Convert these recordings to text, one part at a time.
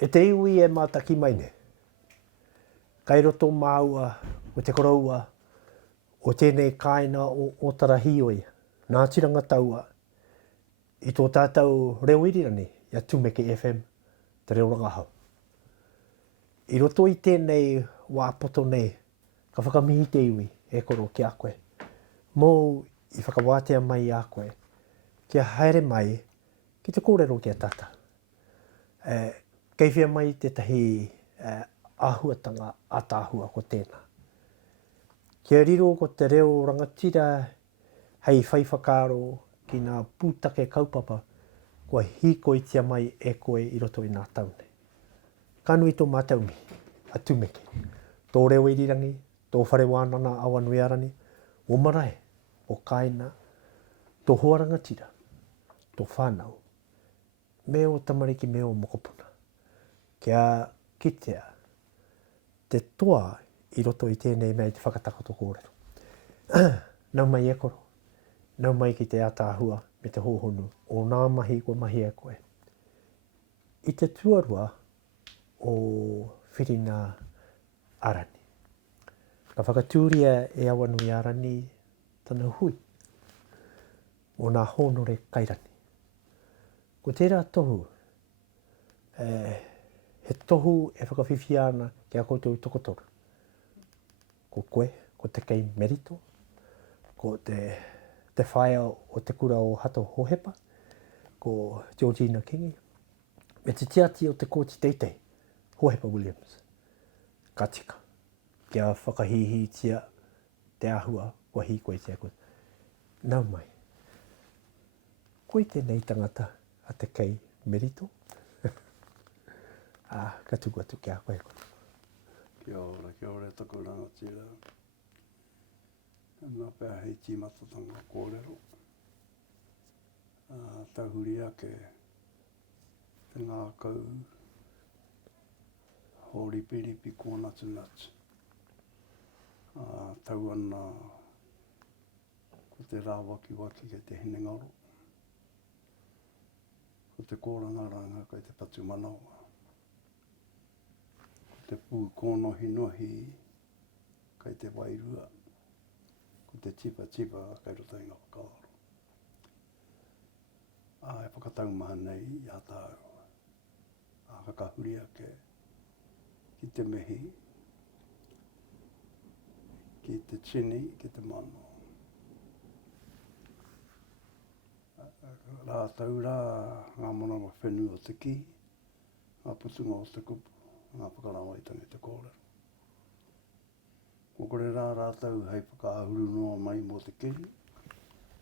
E te iwi e mātaki mai ne. Kai roto māua o te koroua o tēnei kāina o Tarahioi, nā tiranga taua, i tō tātou reo irirani, ia Tūmeke FM, te Reo Rangahau. I roto i tēnei wāpoto nei, ka whakamihi te iwi e koro ki a koe. Mō i whakawātea mai a koe, kia haere mai ki te kōrero ki a tata. Kei whia mai te tahi āhuatanga atāhua ko tēnā. Kia riro ko te reo rangatira hei whai whakaro ki ngā pūtake kaupapa kua hikoitia mai e koe i roto i ngā taune. Ka nui tō mātaumi, a Tūmeke, tō reo irirangi, tō whare wānana awanui arani, o marae, o kāina, tō hoa rangatira, tō whānau, me o tamariki me o mokopuna. Kia kitea te toa i roto i tēnei mea i te whakatakoto kōrero. Nau mai e koro, nau mai ki te atāhua me te hōhonu o nā mahi kua mahi e koe. I te tuarua o whirina arani. Ka whakatūria e awanui arani tana hui o nā hōnore kairani. Ko tērā tohu, he tohu e whakawhiwhi ana ki a koutou tokotoru. Ko koe, ko te Kei Merito, ko te whaia o te kura o Hato Hohepa, ko Georgina Kingi, me te tiati o te kōti teitei, Hohepa Williams, ka tika, kia whakahihitia te ahua kua hikoitia koe. Nau mai, koe tēnei tangata a te Kei Merito, ka tuku atu kia koe koe. Kia ora taku rangatira. Nā pēr hei tīmatatanga kōrero. Tahuri ake te ngā kau horipiripi ko natu natu. Tau ana ko te rā waki ke te hinengaro. Ko te kōrangaranga kai te patu manawa. Te pū kōnohi nohi kai te wairua, ko te tipa kai roto i ngā whakaaro. E whakatau maha nei i a tāu. Whakahuri ake ki te mihi, ki te tini, ki te mano. Rātau rā ngā monanga whenua o te ki, ngā putunga o te kupu. Ngā whakarawa i tangi te kōrero. Ko kore rātau hei whakaahuru noa mai mō te kiri,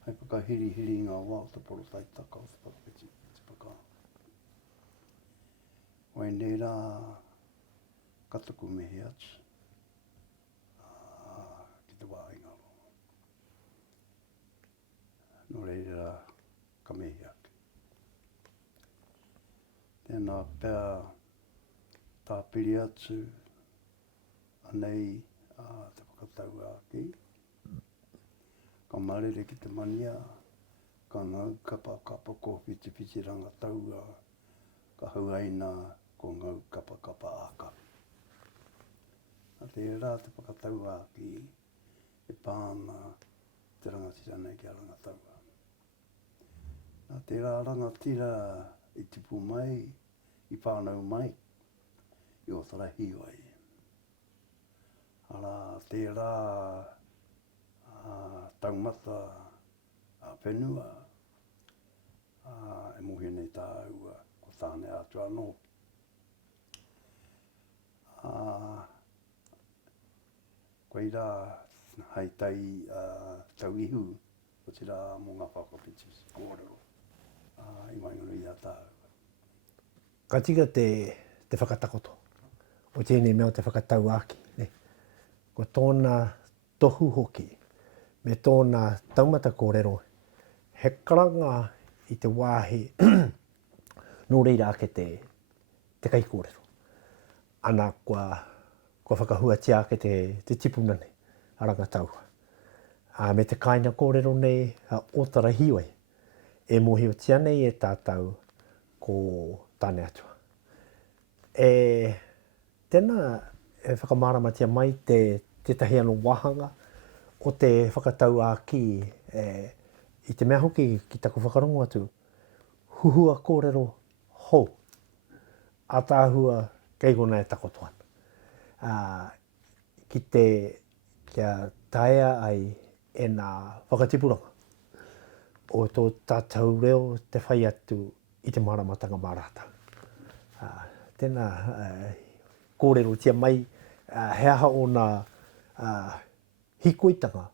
hei whakahiri ngā wā o te porotaitaka o te whakapiti, te whaka. Wai nei rā kataku mehi atu, ki te wā ingaro. Nō reira rā ka mehi ake. Tēnā pēr tā piri atu anei te whakatau āki. Ka marere ki te mania, ka ngau kapa ko whiti rangataua, ka hauaina ko ngau kapa ākapi. A te rā te whakatau āki e pāna te rangatira nei ki a rangataua. A te rā rangatira i tipu mai, i pānau mai, i o Tarahioi. Ara te rā taumata whenua e mohi nei tāua ko tāne atu anō. Koe rā hei tai tau ihu o te rā mō ngā whakapiti kōrero i wainganui a tāua. Ka tika te whakatakoto. O tēnei mea o te whakatau āki. Ne? Ko tōna tohu hoki, me tōna taumata kōrero, he karanga i te wāhi nō reira ake te kai kōrero. Ana kua whakahuatia ake te tipunane a rangataua. Me te kaina kōrero nei o Tarahioi, e mohi o tia nei e tātou ko tāne atua. Tēnā whakamāramatia mai te tahi anu wahanga o te whakatau a ki i te mea hoki ki taku whakarongo atu. Huhua kōrero hou. A tāhua kei gona e takotoan. Ki te kia taea ai e nā whakatipuranga o tō tātou reo te whai atu i te maramatanga marata. Tēnā kōrero tia mai he aha o nā hikoitanga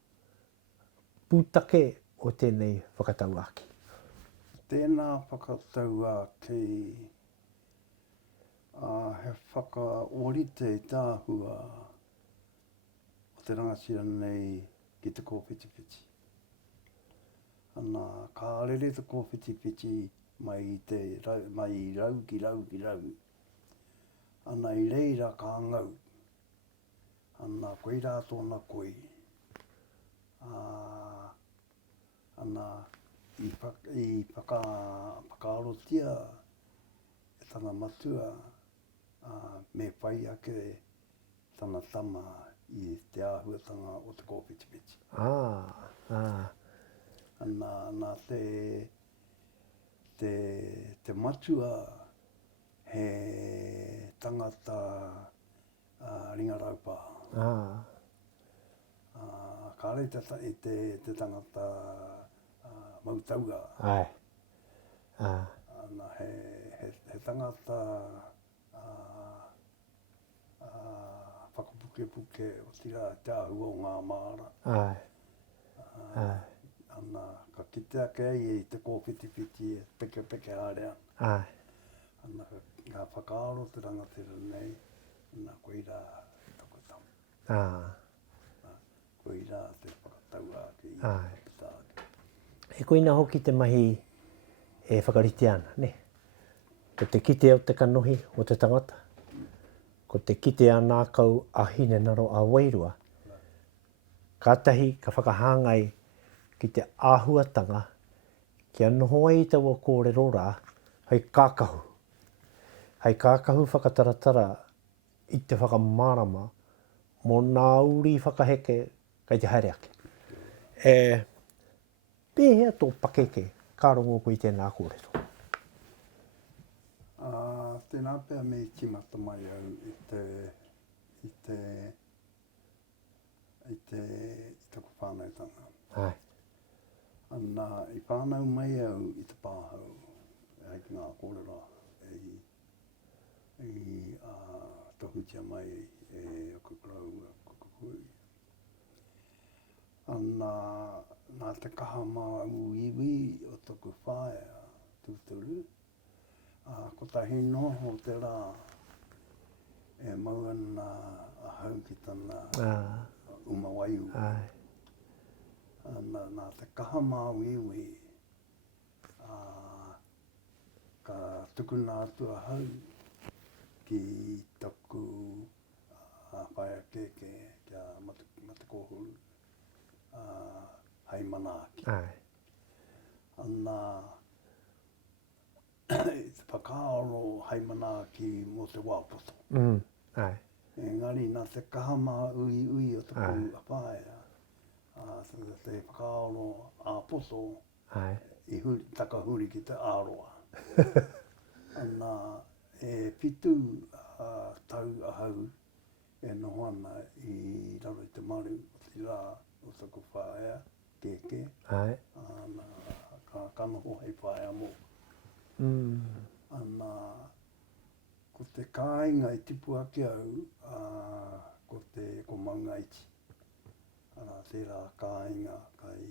pūtake o tēnei whakatau aki. Tēnā whakatau ki he whakaorite i tāhua o te rangatira nei ki te kōwhitiwhiti. Ana ka arere te kōwhitiwhiti mai i rau ki rau. Ana i reira ka ngau. Ana koe rā tōna koe. Ana i whakaarotia e tana matua me whai ake tana tama i te āhuatanga o te kōwhitiwhiti. Nā te matua he tangata ringa raupā. Ka rei te tangata mautaua. Nā he tangata whakapuke o tira te āhua o ngā māra. Ana ka kite ake i te kōwhitiwhiti e peke harea. Ana ka whakaaro te rangatira nei, ana koe rā toko tamu. Koe rā te whakatau ake i te tāke. E koina hoki te mahi e whakarite ana, ne? Ko te kite o te kanohi o te tangata. Ko te kite a nākau a hine naro a wairua. Kātahi ka whakahāngai ki te āhuatanga kia noho ai taua kōrero rā, hei kākahu. Hei kākahu whakataratara i te whakamārama mō nā uri whakaheke kai te haere ake. Pēhea tō pakeke ka rongo koe i tēnā kōrero? Tēnā pēr me timata mai au i te taku whānautanga. Ana i whānau mai au i te pāhau, e ki ngā kōrero i tohutia mai e okukurau kukukui. Ana nā te kaha mau iwi o toku whaea tūturu, ko tahi noho te rā e mau ana a hau ki tana umawaiu. Nā te kaha mau iwi ka tukuna atu a hau ki taku whaia keke kia mate kohuru hei manaaki. Ana i te whakaaro hei manaaki mo te wāpoto. Engari nā te kaha mā ui o te whaia, te whakaaro a poto i takahuri ki te āroa. Ana e pitu tau a hau e noho ana i raro i te maru o te rā o taku whaia keke. Ana ka kanoho hei whaia mō. Ana ko te kāinga i tipu ake au ko maunga iti. Ana tērā kāinga kai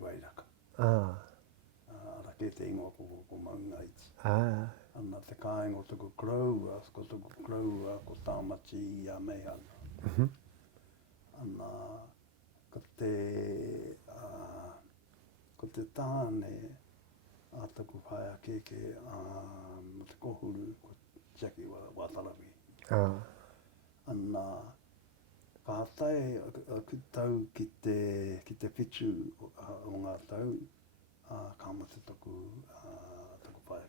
wairaka. Ara ke te ingoa ko maunga iti. Ana te kāinga o tuku kraua, ko tāmati i a mei ana. Ana ko te tāne a taku whaia keke mo te kohuru ko Jackie Watarawi. Ana ka tae ku tau ki te whitu o ngā tau ka mate taku whaia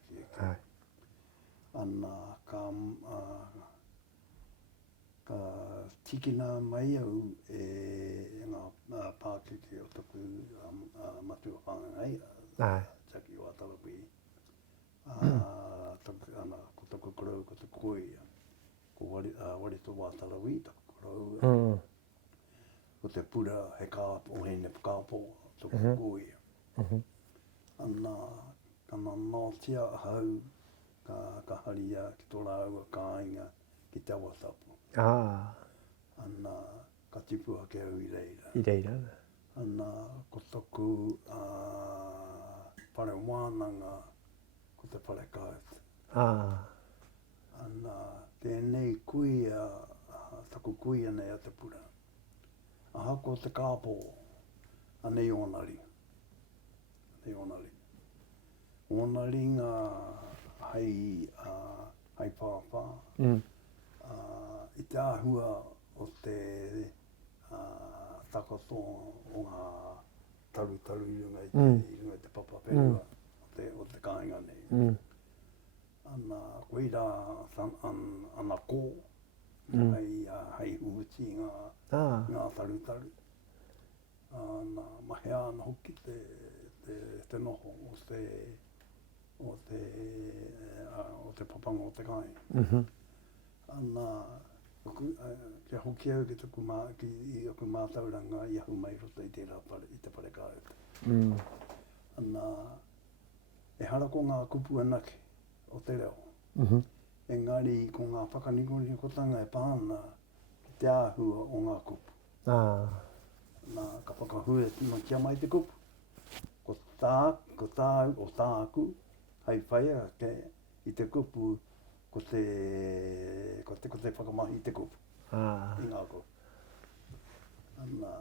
ana ka tikina mai au ngā pākeke o taku matua whangai taki o Atalawi. Taku ana ko taku korau ko te koia. Ko wari tō wā Atalawi, taku korau. Ko te pura he kāpo, he ne kāpo, taku koia. Ana kana nātia hau ka haria ki tō rāua kāinga ki te awa tapu. Ana ka tipua ke au i reira. I reira. Ana ko taku pare wānanga ko te pare kāutu. Ana tēnei kuia, taku kuia nei a te pura. Aha ko te kāpō, anei onari. Anei onari. Onari ngā hei pāpā. I te āhua o te takato o ngā taru i runga i te papaperua o te kāinga nei. Ana koira ana kō, hei uti ngā taru. Ana mahea ana hoki te noho o te papanga o te kāinga. Ana kia hoki au ki oku mātauranga i ahu mai roto i te pare kāuta. Ana e hara ko ngā kupu anake o te reo. Engari ko ngā whakanikotanga e pāna ki te āhua o ngā kupu. Nā ka whakahue tina kia mai te kupu. Ko tāku, hei whaia ke i te kupu ko te whakamahi i te kupu. I ngā kupu. Ana,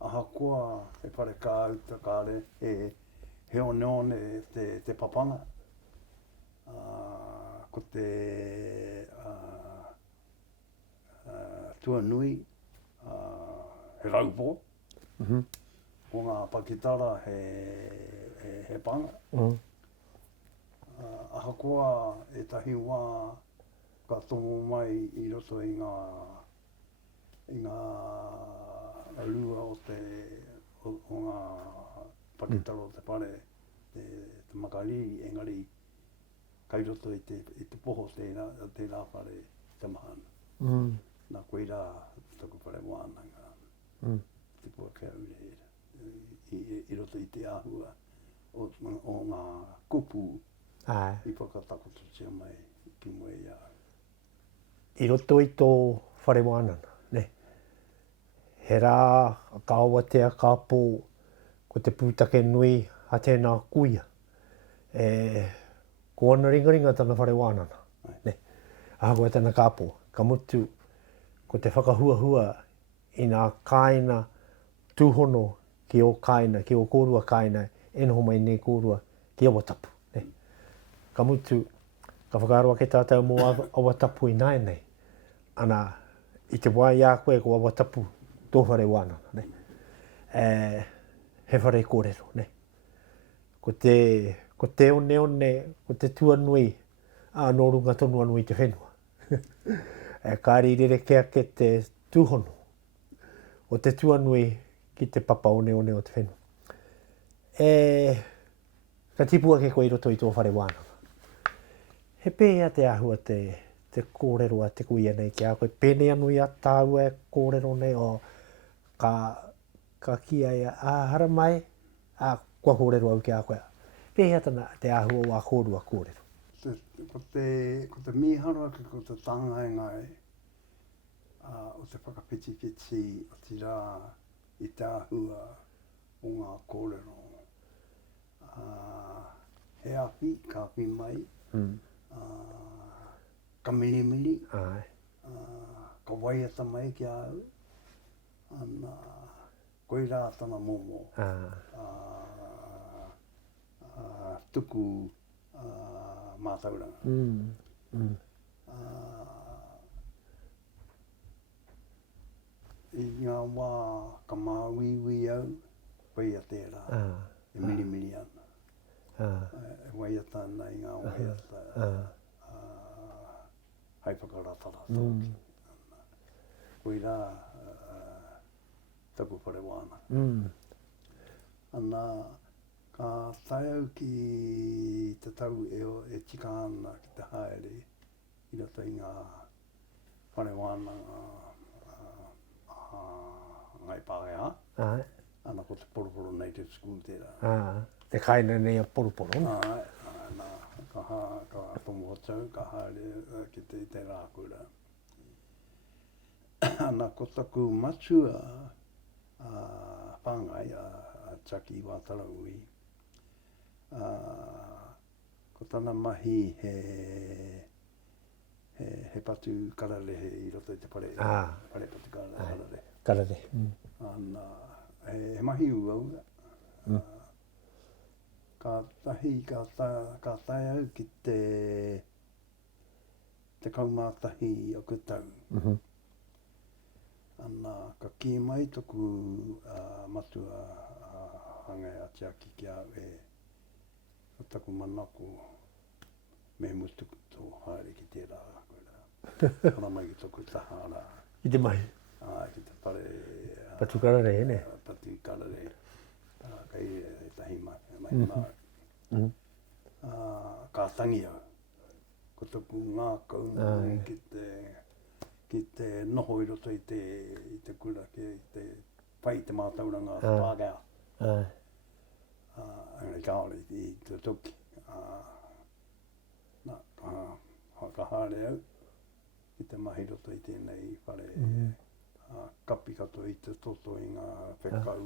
ahakoa e pare kāuta kāre he one te papanga. Ko te tuanui, he raupo. Ko ngā pakitara he panga. Ahakoa e tahi wā ka tongo mai i roto i ngā rua o ngā pakitaro o te pare, te makariri, engari kai roto i te poho tērā pare te mahana. Nā koira taku pare wānanga, te pua kia ureira, i roto i te āhua o ngā kupu i whakatakototia mai ki mua i au. I roto i tō whare wānanga, ne? He rā ka awatea ka pō ko te pūtake nui a tēnā kuia. Ko ana ringaringa tana whare wānanga, ne? Ahakoa tana ka pō, ka mutu ko te whakahuahua i ngā kāina tūhono ki o kāina, ki o kōrua kāina, e noho mai nei kōrua ki awatapu. Ne? Ka mutu, ka whakaroa ke tātou mō awatapu i nai nei. Ana, i te wai a koe ko awatapu tō whare wānanga. Ne? He whare kōrero. Ne? Ko te one, ko te tuanui, nō runga tonu anu i te whenua. Ka rire ke ake te tūhono o te tuanui ki te papa one o te whenua. Ka tipua ke koe i roto i tō whare wānanga. He pēhea te āhua te kōrero a te kuia nei ki a koe. Pēne anu i a tāua e kōrero nei o ka kia ia hara mai, kua kōrero au ki a koe. Pēhea tana te āhua o a kōrua kōrero. Ko te mihara ko te tangai ngai o te whakapiti o ti rā i te āhua o ngā kōrero. He api, ka api mai, ka milimili, ka waiata mai ki au, ana koe rā tana momo, tuku mātauranga. I ngā wā ka māwiwi au, koe a tērā, e milimili ana. waiata nei ngā waiata hei whakaratara tōki. Koe rā tapu whare wāna. Ana ka tae au ki te tau e tika ana ki te haere i roto i ngā whare wāna ngai pāhea. Ana ko te poroporo native school tērā. Te kaina nei a poroporo. Ana ka tomo hotau, ka haere ki te rākura. Ana ko taku matua whāngai a Chucky Wātaraui. Ko tana mahi he patu kararehe i roto i te pare patu kararehe. Karare. Ana he mahi uau. Ka tahi ka tae au ki te kaumātahi o ku tau. Ana ka ki mai toku matua hangai a Chucky ki au taku manako me mutuku tō haere ki tērā koera. Hana mai ki toku tahara. I te mai. Ki te pare. Patu karare ne. Patu karare. Kei tahi mai ka tangi au. Ko toku ngā kaunga ki te noho i roto i te kura ki te pai te mātauranga pāgea. Angai kaore i te toki. Ka haere au ki te mahi roto i tēnei whare kapi kato i te toto i ngā whekau.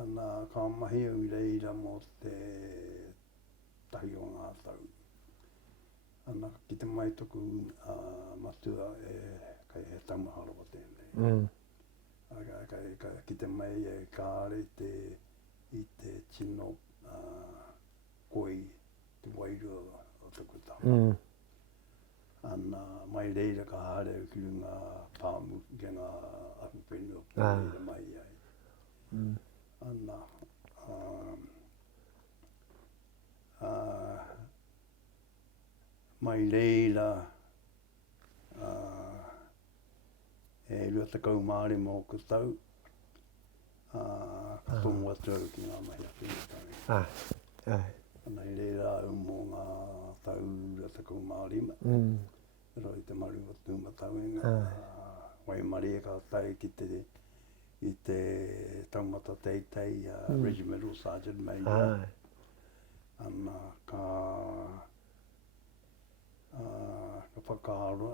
Ana ka mahi au i reira mo te tahi o ngā tau. Ana ki te mai toku matua kai he taumahara o tēnei. Ki te mai kāre i te tino koi te wairua o toku tau. Ana mai reira ka haere au ki ngā pāmu ki ngā ahupenua reira mai ai. Ana mai reira e rua takau maare mō ku tau ka tongu atu au ki ngā mahi ahupenua. Ana i reira au mō ngā tau rua takau maarima. Ro i te maru o tūmatauenga. Wai mari e ka tae ki te taumata teitei Regimental Sergeant Major. Ana ka whakaaro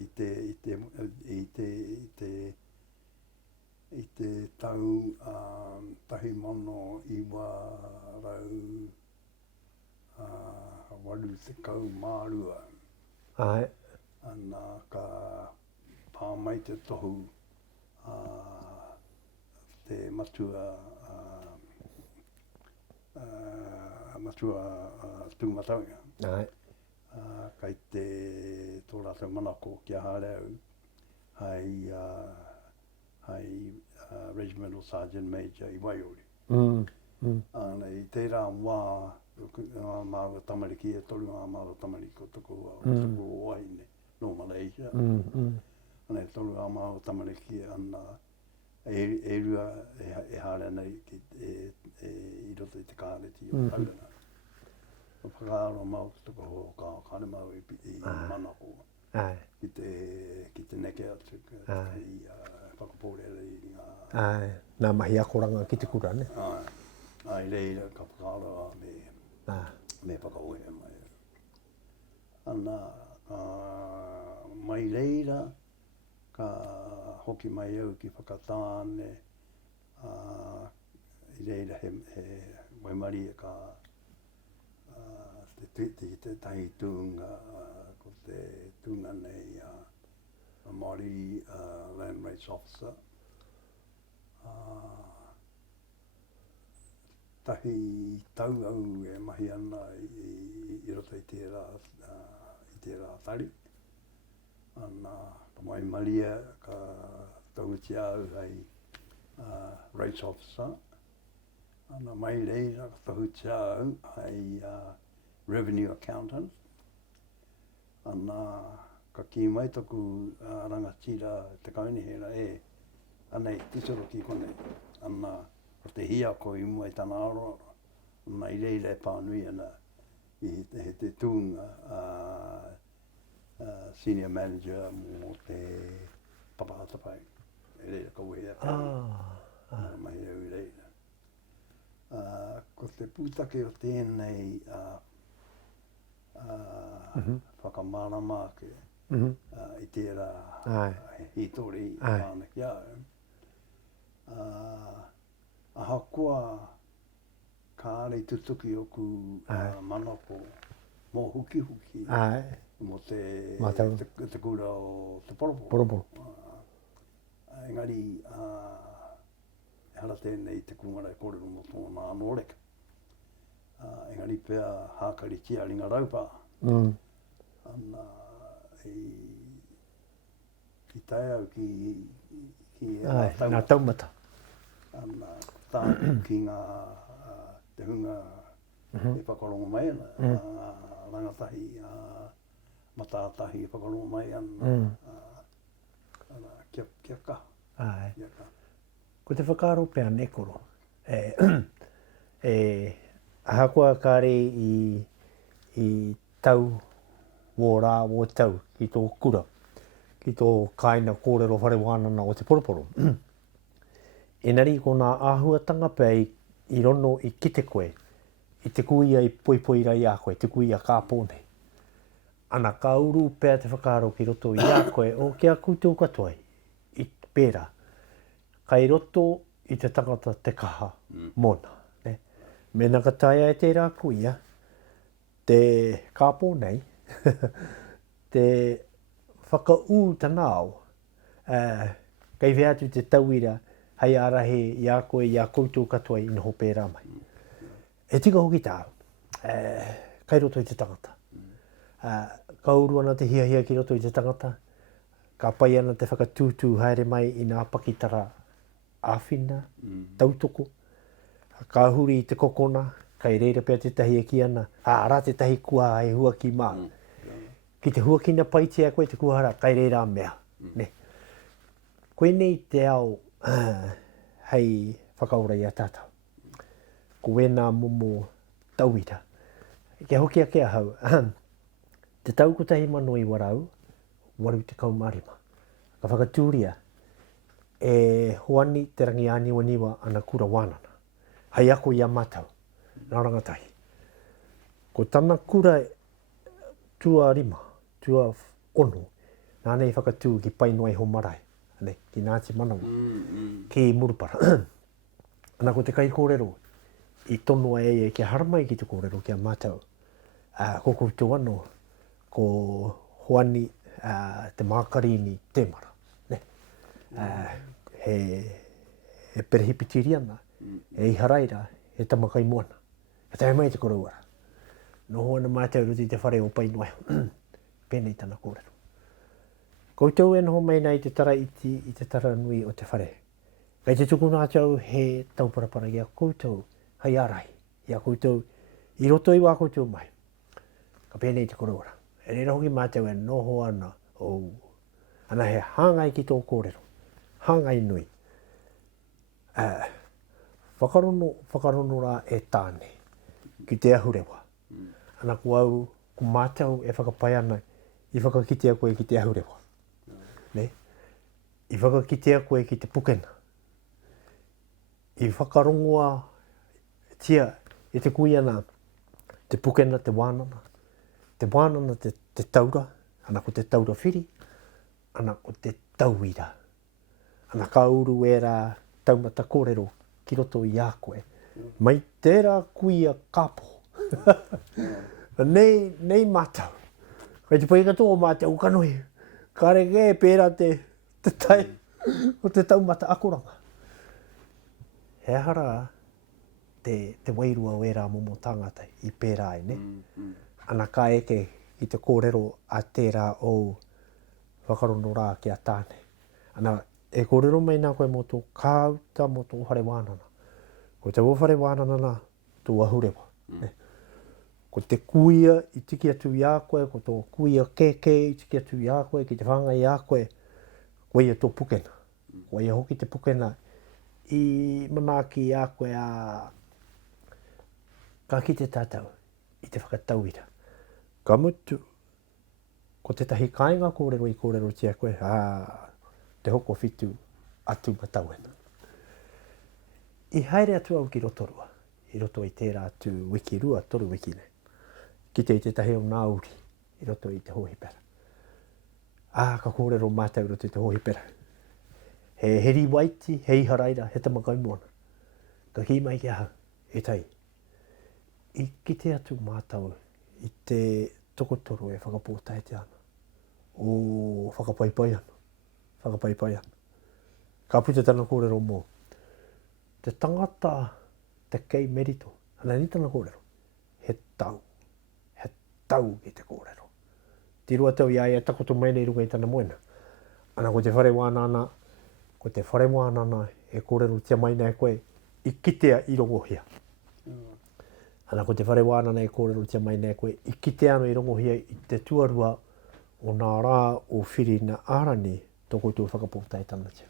i te tau tahi mono iwa rau waru te kau mārua. Ana ka pāmai te tohu te matua tūmatauenga. Kai te tō rātou manako kia haere au hei Regimental Sergeant Major i Waiori. Ana i tērā wā māua tamariki e toru ngā māua tamariki o toko oaine no Malaysia. Ana e toru ngā māua tamariki ana e rua e haere nei i roto i te kāreti o tauranga. O whakaaro mau toko ho kāre mau i manako. Ki te neke atu i whakapōrere i ngā... Nā mahi akoranga ki te kura, ne? Ai reira ka whakaaro me whakaoe mai. Ana mai reira ka hoki mai au ki whakatāne i reira he waimari e ka te tahi tūnga ko te tūnga nei a Māori Land Rights Officer. Tahi tau au e mahi ana i roto i tērā tari. Ana ka mai maria ka tautia au hei Rights Officer. Ana mai rei raka tahu chau ai revenue accountant. Ana ka ki mai taku rangatira te kauni hera anei tisoro ki konei. Ana o te hia ko i mua i tana aroara. Ana i rei rei pānui ana he te tūnga senior manager mo te papahatapai. E rei raka uhe a pānui. Mai rei u rei. Ko te pūtake o tēnei whakamārama ke i tērā hitori i tāna ki au. Ahakoa ka are i tutuki o ku manako mō huki huki mo te kura o te poropo. Engari hara tēnei te kungara e kōrero mo tōna anōreka. Engari pēr hākari kia ringa raupā. Ana i tae au ki ngā taumata. Ana tāku ki ngā te hunga e whakarongo mai ana. Rangatahi, matātahi e whakarongo mai ana. Kia kaha. Ko te whakaro pēr nekoro, ahakoa kāre i tau wō rā wō tau ki tō kura, ki tō kaina kōrero whare wānana o te poroporo. Engari ko ngā āhuatanga pēr i rono i kite koe, i te kuia i poipoira i a koe, te kuia kāpōne. Ana ka uru pēr te whakaro ki roto i a koe o kia koutou katoa i pērā. Kai roto i te tangata te kaha mona. Me naka taia e tērā kuia, te kāpō nei, te whakaū tanao, kei veatu te tauira, hei arahe i a koe i a koutou katoa i noho pērā mai. E tika hoki tāu, kai roto i te tangata. Ka uru ana te hiahia ki roto i te tangata, ka pai ana te whakatūtū haere mai i ngā pakitara āwhina, tautoko, ka huri i te kokona, kai reira pēr te tahi e ki ana, ara te tahi kua e huaki mā. Ki te huaki na paitia koe te kuahara, kai reira mea. Koe nei te ao hei whakaora i a tātou. Ko wēnā momo tauira. Kia hoki a kia hau, te tau ko tahi mano i warau, waru te kaumārima. Ka whakatūria, e hoani te rangi āniwa niwa ana kura wānana. Hei ako i a matau, nā rangatahi. Ko tana kura tua rima, tua ono, nānei whakatū ki painoai ho marae, ki Ngāti Manawa, ki Murupara. Ana ko te kai kōrero, i tonua e kia haramai ki te kōrero ki a matau. Ko koutou anō, ko hoani te mākarini tēmara. He perehipitiri ana, e iharaira, he tamakai moana. E tae mai te korauara. Noho ana mātou ruti te whare o painoai. Pēnei tana kōrero. Koutou e noho mai nei te tara iti i te tara nui o te whare. Kei te tuku nātou he tauparapara i a koutou hei arai. I a koutou i roto i wā koutou mai. Ka pēnei te korauara. E reira hoki mātou e noho ana o ana he hāngai ki tō kōrero. Hāngai nui. Whakarono rā e tāne ki te ahurewa. Ana ko au, ko mātou e whakapai ana i whakakitea koe ki te ahurewa. I whakakitea koe ki te pukena. I whakarongoa tia e te kui ana te pukena, te wānana. Te wānana te taura, ana ko te taura whiri, ana ko te tauira. Ana ka uru e rā taumata kōrero ki roto i a koe. Mai tērā kuia kāpo. Nei mātau. Kai te pai katoa mātau kanoi. Kare ke pērā te tai o te taumata akoranga. He hara te wairua o e rā momo tangata i pērā e ne. Ana ka eke i te kōrero a tērā o whakarono rā ki a tāne. Ana e kōrero mai nā koe mo tō kāuta mo tō hare wānana. Ko te wawhare wānanana tō ahurewa. Ko te kuia i tiki atu i a koe, ko tō kuia keke i tiki atu i a koe, ki te whanga i a koe, ko ia tō pukena. Ko ia hoki te pukena i manaki i a koe a ka ki te tātou i te whakatauira. Ka mutu, ko te tahi kāinga kōrero i kōrero tia koe, te hoko whitu atu matauena. I haere atu au ki rotorua, i roto i tērā atu wiki rua, toru wiki ne. Ki te i te tahi o Ngāuri, i roto i te hohipera. Ka kōrero mātou roto i te hohipera. He heri waiti, he iharaira, he tamakaimona. Ka ki mai ki aha, e tai. I ki te atu mātou, i te tokotoro e whakapōtai te ana. O whakapaipai ana. Whakapaipai ana. Ka puta tana kōrero mō. Te tangata, te Kei Merito, ana ni tana kōrero, he tau. He tau ki te kōrero. Ti rua tau ia takoto mai nei runga i tana moena. Ana ko te whare wānana, ko te whare wānana e kōrero tia mai nei koe, i kitea i rongohia. Ana ko te whare wānana e kōrero tia mai nei koe, i kitea ano i rongohia i te tuarua o nā rā o whiri na ārani tō koutou whakapōtai tana tia.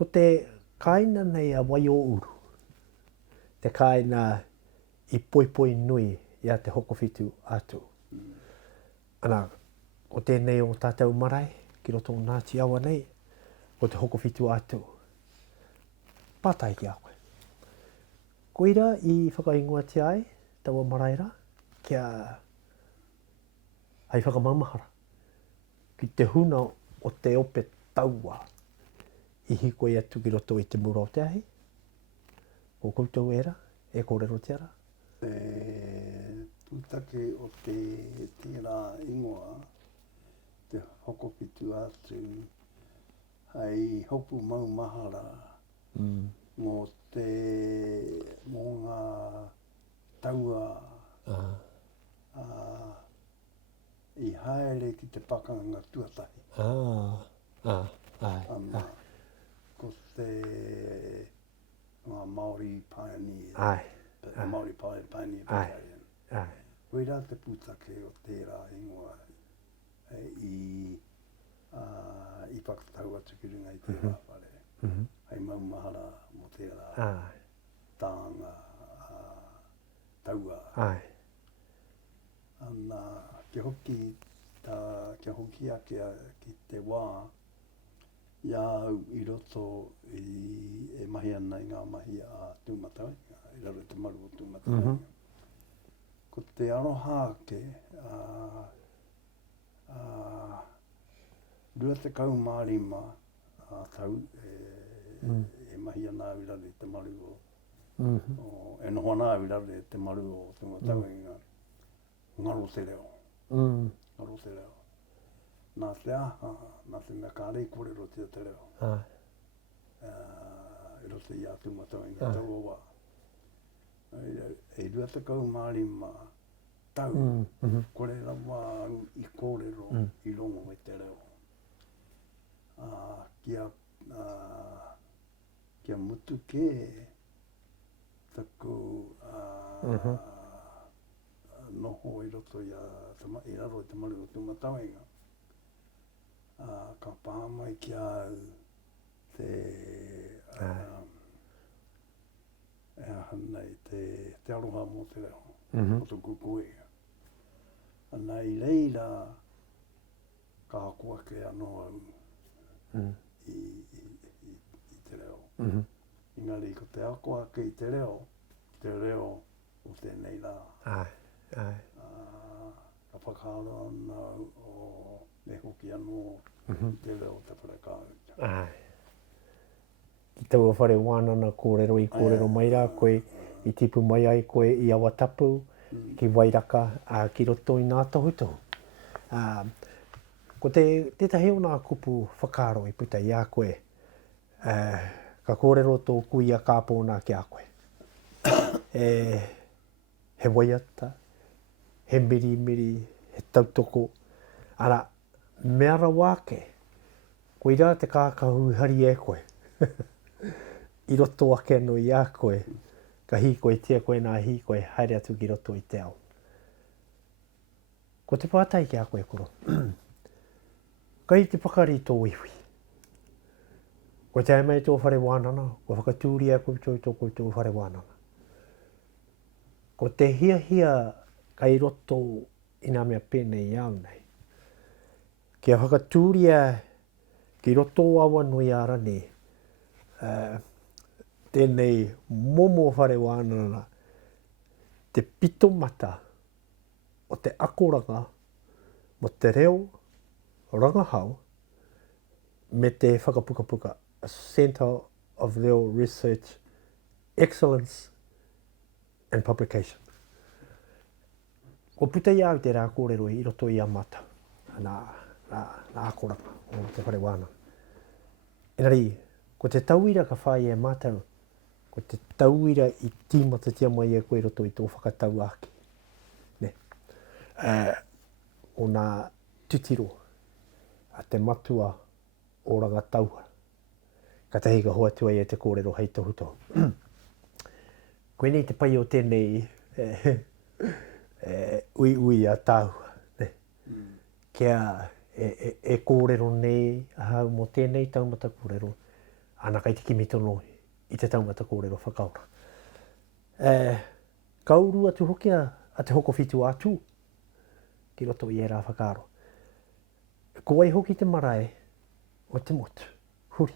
Ko te kaina nei a wai o uru, te kaina i poipoi nui i a te hokowhitu atu. Ana, ko tēnei o tātou marae, ki roto o Ngāti awa nei, ko te hokowhitu atu. Pātai ki a koe. Koira i whakaingoa te ai, taua maraera, kia hei whakamamahara. Ki te huna o te ope taua, i hikoi atu ki roto i te mura o te ahi. Ko koutou era, e kōrero te ara. Tūtake o tērā ingoa, te hokowhitu atu, hei hopu maumahara, mō ngā taua, i haere ki te pakanga tuatahi. Ana, ko te Māori pioneer. Māori pioneer battalion. Koira te pūtake o tērā ingoa i whakatau atu ki runga i tērā whare. Hei maumahara mo tērā tāanga taua. Ana, ke hoki ake ki te wā, iau i roto e mahi ana i ngā mahi a tūmatawenga, i raro te maru o tūmatawenga. Ko te aroha ake, rua te kau mārima tau e mahi ana i raro te maru o, e noho ana i raro te maru o tūmatawenga, ngaro te reo. Ngaro te reo. Nā te aha, nā te mea kārei kōrero te reo. I roto i a tūmatawenga tau o wā. E rua te kau mārima tau, kore rawa i kōrero i rongo me te reo. Kia mutu ke taku noho i roto i raro i te maru o tūmatawenga. Ka pāmai ki au te hanei te aroha mō te reo, o te kukuea. Ana i reira ka hakoa ke anō au i te reo. Engari ko te hakoa ke i te reo o tēnei rā. Ka whakaaro ana o me hoki anō te reo te wharekau. I taua whare wānana kōrero i kōrero mai rā koe, i tipu mai ai koe i awa tapu, ki wairaka, ki roto i nā tohutohu. Ko tētahi o nā kupu whakaaro i puta i a koe, ka kōrero tō kuia kāpōna ki a koe. He waiata, he miri, he tautoko, ara, mea ra wāke, koe rā te kākahu hari e koe. i roto ake no i a koe, ka hi koe tia koe nā hi koe haere atu ki roto i te ao. Ko te pātai ki a koe koro. Kai te pakari tō iwi. Ko te aimei tō whare wānana, ko whakatūria koe tō whare wānana. Ko te hia kai roto i nā mea pēnei au nei. Kia whakatūria ki roto awa nui a rani, tēnei momo whare wānana, te pito mata o te akoranga mo te Reo Rangahau me te whakapukapuka, a Centre of Reo Research Excellence and Publication. Ko putai au te rā kōrero i roto i a mata, nā akoranga o te whare wānana. Engari, ko te tauira ka whai e mātau, ko te tauira i tīmata tia mai e koe roto i tō whakatau ake. Ne. O nā tutiro a te matua o rangatauha. Ka tahi ka hoa tua i e te kōrero hei tohuto. Koe nei te pai o tēnei ui a tāua. Ne. Kia e kōrero nei hau mo tēnei taumata kōrero, ana kai te kimitono i te taumata kōrero whakaora. Kauru atu hoki a te hoko whitu atu, ki roto i e rā whakaaro. Ko ai hoki te marae o te motu, huri.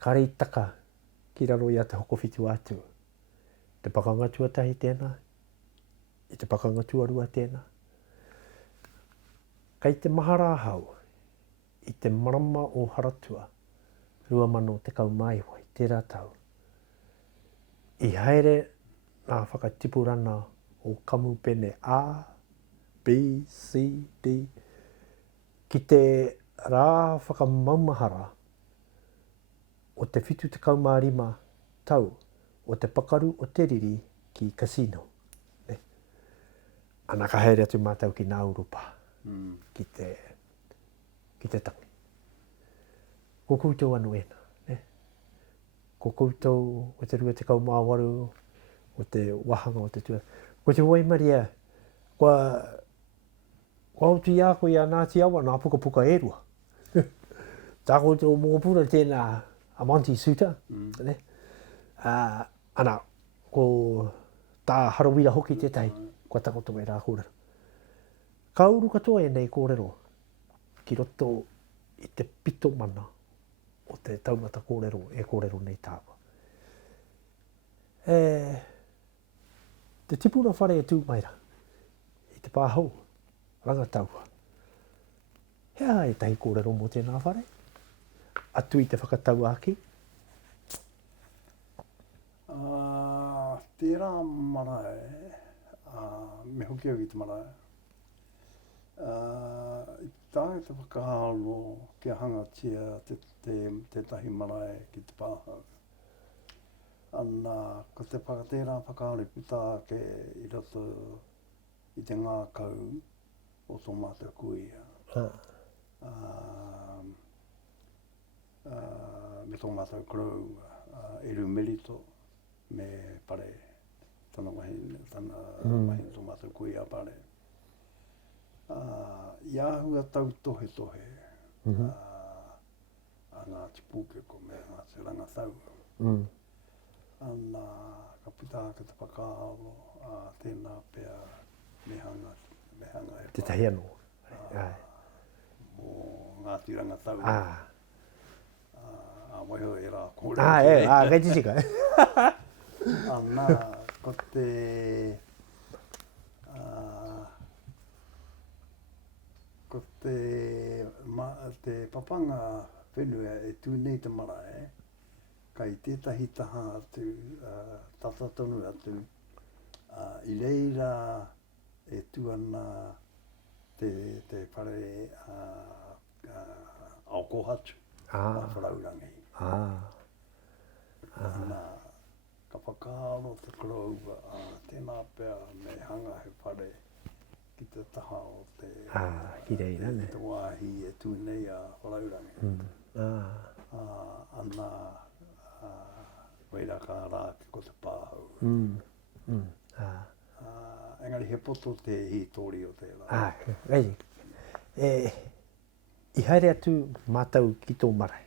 Kare i taka ki raro i a te hoko whitu atu. Te pakanga tuatahi tēnā, i te pakanga tuarua tēnā. Kai te mahara hau, i te marama o haratua, 2012, tērā tau. I haere nā whakatipurana o kamu pene A, B, C, D, ki te rā whakamaumahara o te whitu te kaumārima tau o te pakaru o te riri ki casino. Ne? Ana ka haere atu mātau ki nā Uropa. Ki te tangi. Ko koutou anu ena. Ne? Ko koutou o te rua te kaumāwaru, o te wahanga o te tua. Ko te waimaria, kua utu i a koe a Ngāti Awa, nā puka e rua. Tā koutou mōpura tēnā a Monty Suter. Ne? Ana, ko tā harawira hoki tētai, kua takoto e rā kōrero. Ka uru katoa e nei kōrero ki roto i te pito mana o te taumata kōrero e kōrero nei tāua. Te tipuna whare e tūmaira i te pāhau, rangataua. Hea e tahi kōrero mō tēnā whare, atu i te whakatau aki. Tērā marae, me hoki au i te marae. I tāi te whakahalo kia hangatia te tahi marae ki te pāhau. Ana, ko te tērā whakahalo i puta ke i roto i te ngākau o tō mātua kuia. Me tō mātua krau, Reo Merito, me pare, tana mahi tō mātua kuia pare. Iahua tau tohe, a ngā tipuke ko me ngā te rangatau. Ana, ka puta ka te whakaalo, tēnā pia me hanga e Te tahi anō. Mō ngā ti rangatau. Waihoi e rā kōrero. Kei te tika. Ana, ko te te papanga whenua e tūnei te marae, kai tētahi taha atu, tata tonu atu, i reira e tuana te whare ao kohatu, a wharaurangi. Ka whakaaro te koroua, tēnā pēr me hanga he whare ki te taha o te ki reira, ne? te wāhi e tūnei a wharaurangi. Ana Koira ka rā ki ko te pāhau. Engari he poto te hitori o tērā. Ei. I haere atu mātau ki tō marae.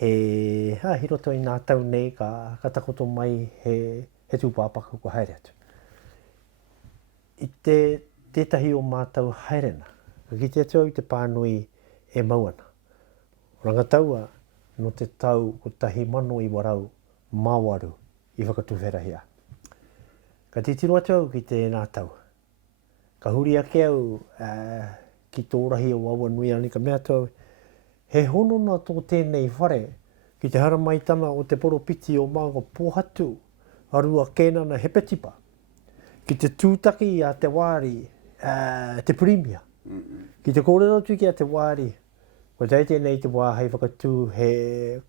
He roto i nā tau nei ka takoto mai he tūpāpaka ko haere atu. I tētahi o mātau haerena, ki te atu au te pānui e mauana. Rangataua no te tau o tahi mano i warau māwaru i whakatuwherahia. Ka titiro atu au ki te nā tau. Ka huri ake au ki tō rahi o awa nui ani ka mea tau. He honona tō tēnei whare ki te haramaitana o te poropiti o mānga pōhatu arua kēnana he petipa. Ki te tūtaki a te wāri te primia. Ki te kōrero tuki a te wāri ko te tēnei te wā hei whakatū he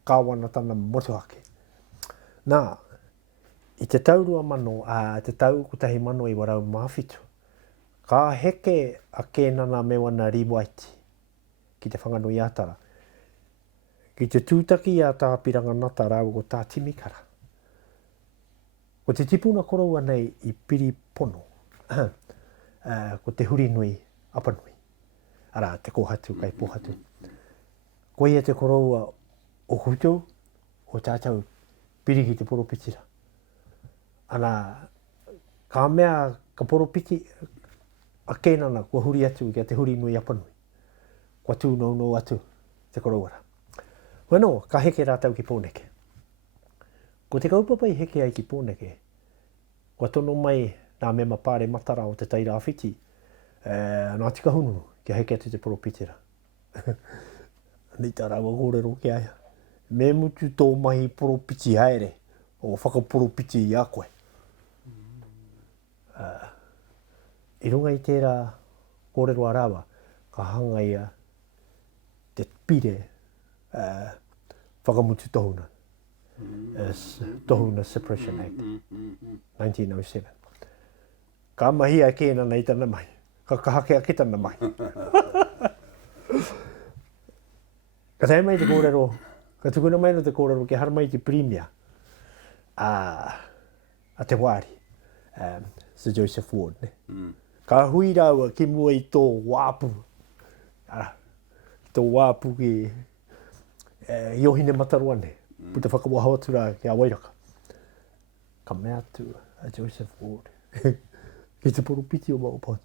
kāwanatana motuhake. Nā, i te taurua mano, te tau ko tahi mano i warau mawhitu. Ka heke a kēnana me wana riwaiti ki te whanganui atara. Ki te tūtaki a tā piranga nata rau o tā timikara. Ko te tipuna korua nei i piri pono. Ko te huri nui apanui. Ara, te kohatu kai pohatu. Ko ia te korua o hutou o tātou piri ki te poropitira. Ana, ka mea ka poropiti a kēnana kua huri atu ki a te huri nui apanui. Kua tūnau atu te korauara. Wano, ka heke rātau ki pōneke. Ko te kaupapa i heke ai ki pōneke, kua tono mai nā mea mapare matara o te taira awhiti, nā tika hunu ki heke atu te poropitira. Ni tā rawa kōrero ki aia. Me mutu tō mahi poropiti haere, o whakaporopiti i a koe. I runga i tērā kōrero a rawa, ka hanga ia te pire whakamutu tohuna. Tohuna Suppression Act, 1907. Ka mahi a kēna nei tana mai. Ka kahake a ki tana mai. Ka tae mai te kōrero, ka tukuna mai no te kōrero ki hara mai te primia a te wāri, Sir Joseph Ward. Ne? Ka hui raua ki mua i tō wāpu. Tō wāpu ki iohine matarua ne. Puta whakawahau atura ki a Wairaka. Ka mea atu a Joseph Ward. Ki te poropiti o maupot.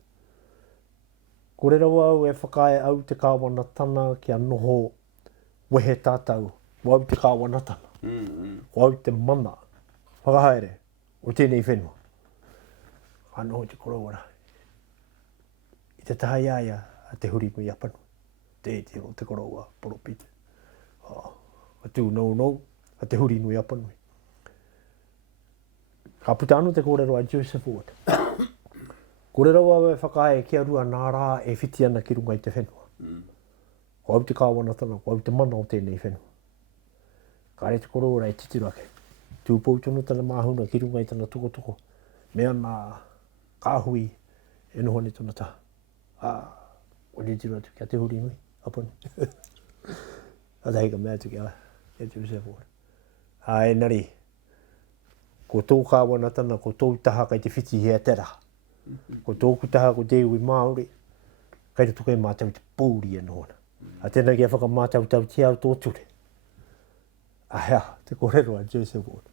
Ko re rawa au e whakae au te kāwanatana ki a noho wehe tātau. Wau te kāwanatana. Wau te mana. Whakahaere o tēnei whenua. Ka noho te korauara. I te taha iaia a te huri nui apanu. Te koroua poropiti. A tū nou, a te huri nui apanui. Ka puta anu te kōrero a Joseph Ward. Kōrero au e whakae ki arua nā rā e whiti ana ki runga i te whenua. Ko au te kāwanatana, ko au te mana o tēnei whenua. Ka re te koroura e titiru ake. Tūpou tono tana māhuna ki runga i tana toko. Mea nā kāhui e noho ni tona taha. O titiru atu ki a te huri nui apanui. A te heika mea atu ki a Joseph Ward. Nari, ko tō kāwanatana, ko tō taha kai te whiti hea tera. Ko tōku taha ko te ui Māori, kai te tukai mātau te pōuri e nohona. A tēnā ki a whakamātau tau te au tō ture. Hea, te kōrero a Joseph Ward.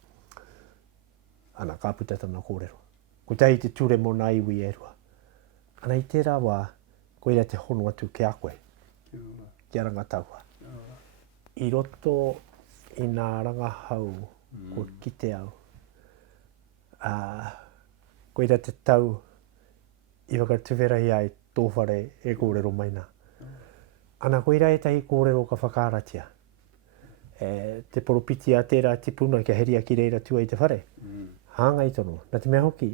Ana, ka puta tana kōrero. Ko tahi te ture mo nā iwi e rua. Ana i tērā wā, ko ira te hono atu ki a koe. Ki a rangataua. I roto i nā rangahau ko ki te au. Ko ira te tau i whakatuwherahi ai tō whare e kōrero maina. Ana ko ira e tahi kōrero ka whakaratia. Te poropiti a tērā tipuna kia heria ki reira tua i te whare. Hāngai tono, nā te mea hoki,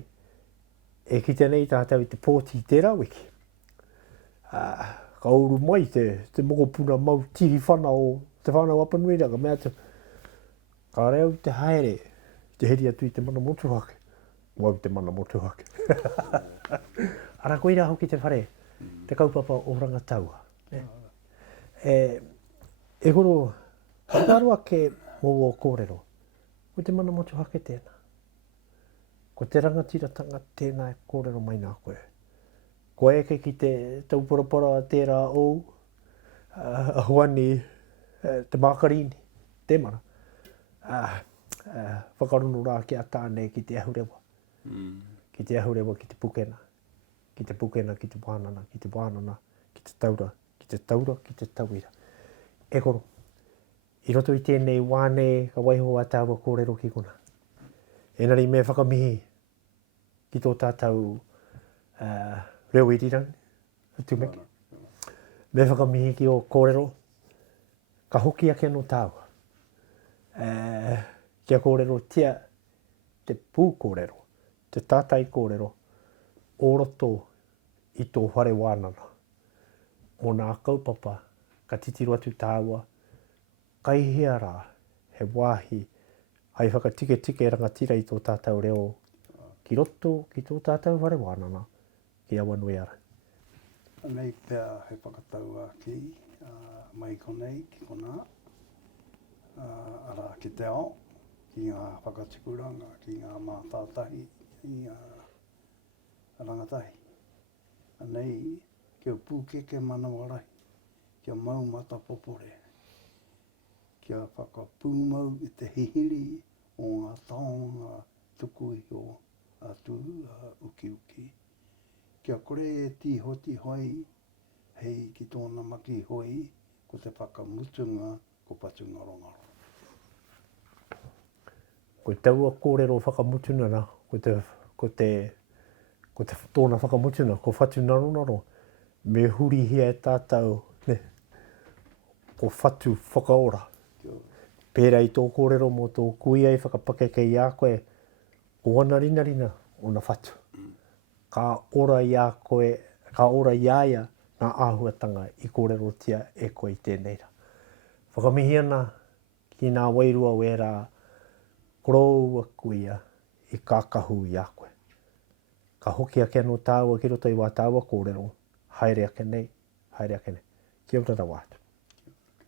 e ki tēnei tātou i te pōti tērā wiki. Ka oru mai te mokopuna mau tiri whana o te whanau apanuira, ka mea te ka reo te haere, te heri atu i te mana motuhake. Wau te mana motuhake. Ara ko ira hoki te whare, te kaupapa o rangataua. E koro, katarua ke mō kōrero. Ko ko te mana motu hake tēnā. Ko te rangatiratanga tēnā e kōrero mai nā koe. Ko eke ki te tauporapora a tērā ou, ahuani, te makarini, te mana. Whakarono rā ki a tāne ki te ahurewa. Ki te ahurewa ki te pukena. Ki te pukena, ki te wānana, ki te wānana, ki te taura, ki te taura, ki te tauira. E koro, i roto i tēnei wāne ka waiho a tāua kōrero ki kuna. Engari me whakamihi ki tō tātou reo irirangi, tūmeke. Me whakamihi ki o kōrero, ka hoki ake no tāua. Kia kōrero tia te pū kōrero, te tātai kōrero, o roto i tō whare wānana. O nā kaupapa, ka titiru atu tāua, kaihia rā, he wāhi, ai whakatike rangatira i tō tātou reo, ki roto ki tō tātou whare wānana, ki awa nui ara. Nei pēr he whakatau ki, mai konei, ki kona, ara ki te ao, ki ngā whakatikuranga, ki ngā mātātahi, ki ngā rangatahi. Nei, kia pūkeke manawarai, kia maumata popore, kia whakapūmau i te hihiri o ngā taonga tuku iho atu uki uki. Kia kore e tihoti hoi, hei ki tōna maki hoi, ko te whakamutunga, ko patu ngaro. Ko te taua kōrero whakamutuna na, ko te tōna whakamutuna, ko whatu naro, me huri hia e tātou, ne, ko whatu whakaora. Pērā i tō kōrero mō tō kui ai whakapake kei a koe, o ana rina o na whatu. Ka ora i a koe, ka ora i aia ngā āhuatanga i kōrero tia e koe i tēnei ra. Whakamihi ana ki ngā wairua o e rā, koroua kuia i kākahu i a koe. Ka hoki ake anō tāua ki roto i wā tāua kōrero, haere ake nei, haere ake nei. Kia ora rawa.